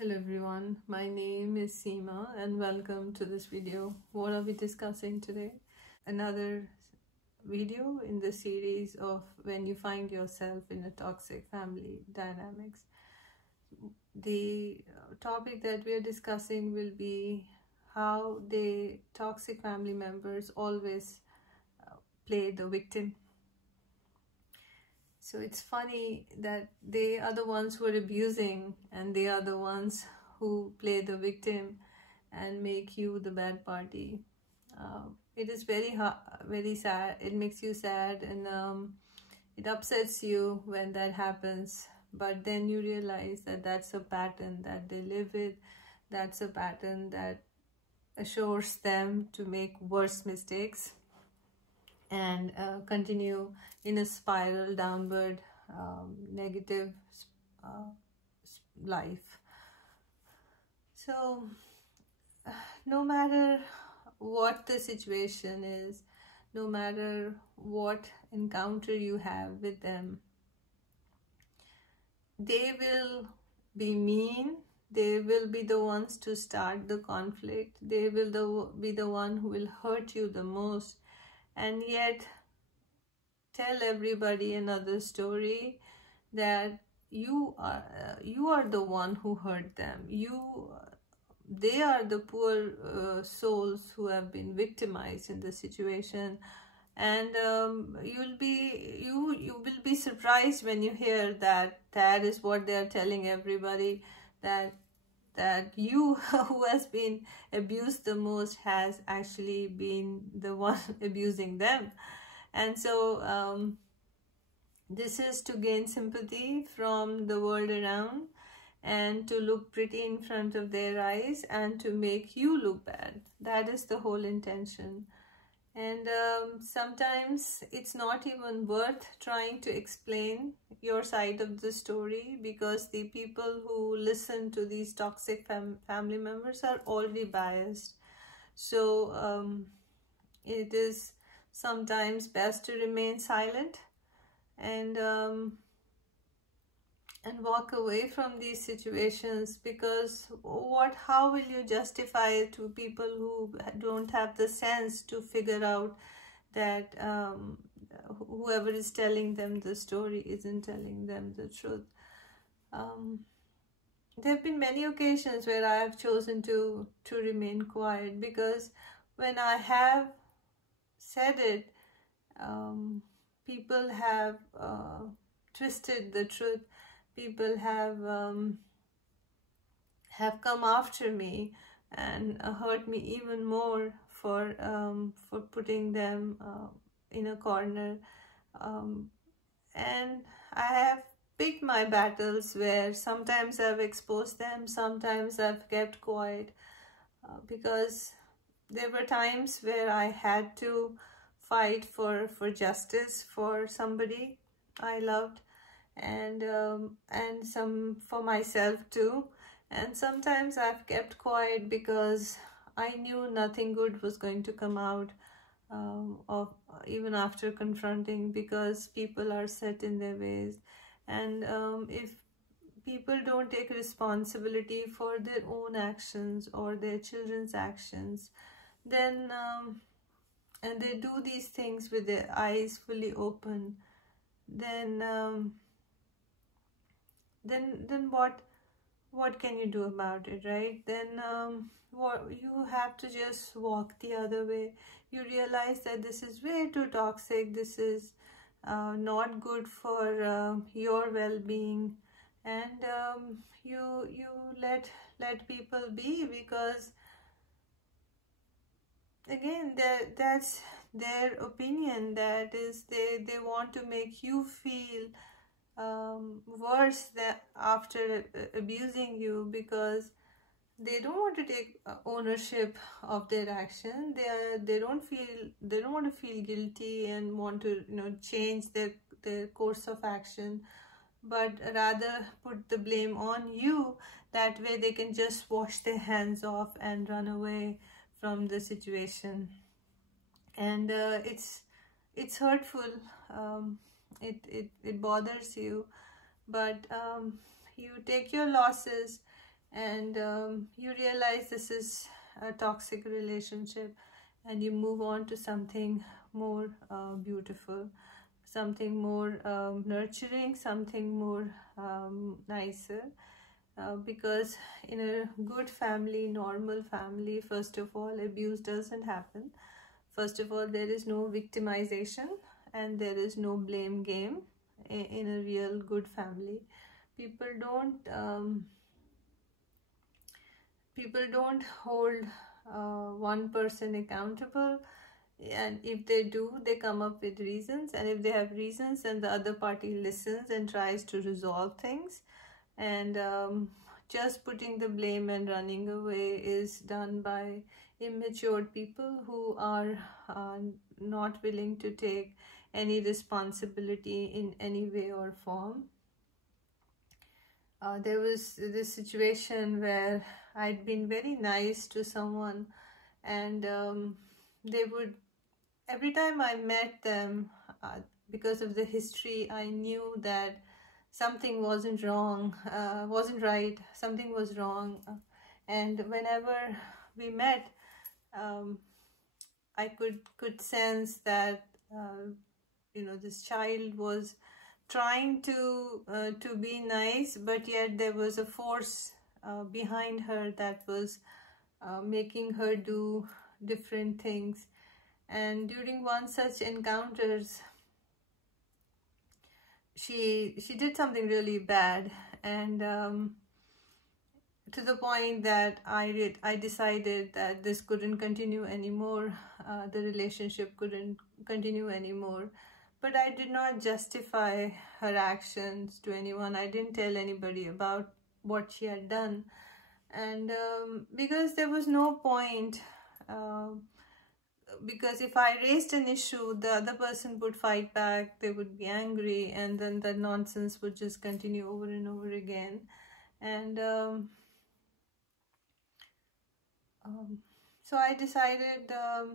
Hello everyone, my name is Seema and welcome to this video. What are we discussing today? Another video in the series of when you find yourself in a toxic family dynamics. The topic that we are discussing will be how the toxic family members always play the victim. So it's funny that they are the ones who are abusing and they are the ones who play the victim and make you the bad party. It is very sad. It makes you sad and it upsets you when that happens. But then you realize that that's a pattern that they live with. That's a pattern that assures them to make worse mistakes and continue in a spiral downward negative life. So no matter what the situation is, no matter what encounter you have with them, they will be mean. They will be the ones to start the conflict. They will be the one who will hurt you the most, and yet tell everybody another story that you are the one who hurt them. They are the poor souls who have been victimized in the situation, and you will be surprised when you hear that is what they are telling everybody, that you who has been abused the most has actually been the one abusing them. And so this is to gain sympathy from the world around and to look pretty in front of their eyes and to make you look bad. That is the whole intention. And sometimes it's not even worth trying to explain your side of the story, because the people who listen to these toxic family members are already biased. So it is sometimes best to remain silent and walk away from these situations, because how will you justify it to people who don't have the sense to figure out that whoever is telling them the story isn't telling them the truth. There have been many occasions where I have chosen to remain quiet, because when I have said it, people have twisted the truth. People have come after me and hurt me even more for putting them in a corner, and I have picked my battles where sometimes I've exposed them, sometimes I've kept quiet, because there were times where I had to fight for justice for somebody I loved, and some for myself too. And sometimes I've kept quiet because I knew nothing good was going to come out of even after confronting, because people are set in their ways. And if people don't take responsibility for their own actions or their children's actions, then and they do these things with their eyes fully open, then what can you do about it, right? Then you have to just walk the other way. You realize that this is way too toxic, this is not good for your well-being, and you let people be, because again that's their opinion. That is, they want to make you feel worse that after abusing you, because they don't want to take ownership of their action. They don't want to feel guilty and want to change their course of action, but rather put the blame on you. That way they can just wash their hands off and run away from the situation. And it's hurtful. It bothers you, but you take your losses, and you realize this is a toxic relationship, and you move on to something more beautiful, something more nurturing, something more nicer. Because in a good family, normal family, first of all, abuse doesn't happen. First of all, there is no victimization and there is no blame game in a real good family. People don't hold one person accountable, and if they do, they come up with reasons, and if they have reasons, then the other party listens and tries to resolve things. And just putting the blame and running away is done by immature people who are not willing to take any responsibility in any way or form. There was this situation where I'd been very nice to someone, and they would, every time I met them, because of the history, I knew that something wasn't wrong, wasn't right, something was wrong. And whenever we met, I could sense that this child was trying to be nice, but yet there was a force behind her that was making her do different things. And during one such encounters, she did something really bad, and to the point that I decided that this couldn't continue anymore. The relationship couldn't continue anymore. But I did not justify her actions to anyone. I didn't tell anybody about what she had done, and because there was no point. Because if I raised an issue, the other person would fight back, they would be angry, and then the nonsense would just continue over and over again. And so I decided that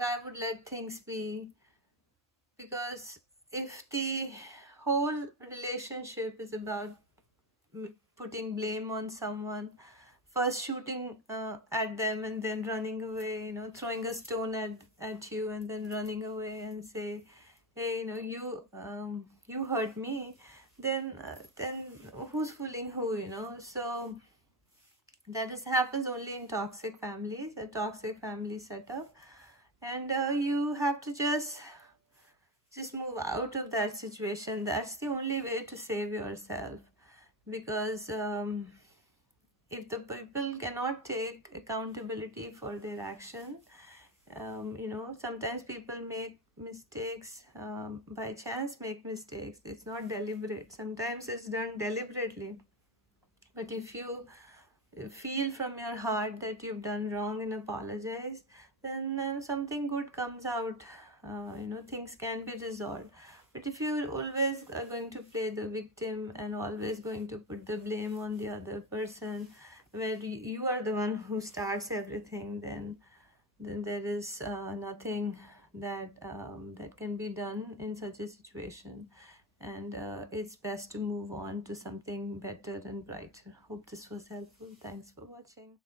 I would let things be, because if the whole relationship is about putting blame on someone, first shooting at them and then running away, throwing a stone at you and then running away and say, hey, you hurt me, then who's fooling who, So that happens only in toxic families, a toxic family setup. And you have to just move out of that situation. That's the only way to save yourself, because if the people cannot take accountability for their action, sometimes people make mistakes, by chance make mistakes. It's not deliberate. Sometimes it's done deliberately. But if you feel from your heart that you've done wrong and apologize, then something good comes out. Things can be resolved. But if you always are going to play the victim and always going to put the blame on the other person, where you are the one who starts everything, then there is nothing that can be done in such a situation. And it's best to move on to something better and brighter. Hope this was helpful. Thanks for watching.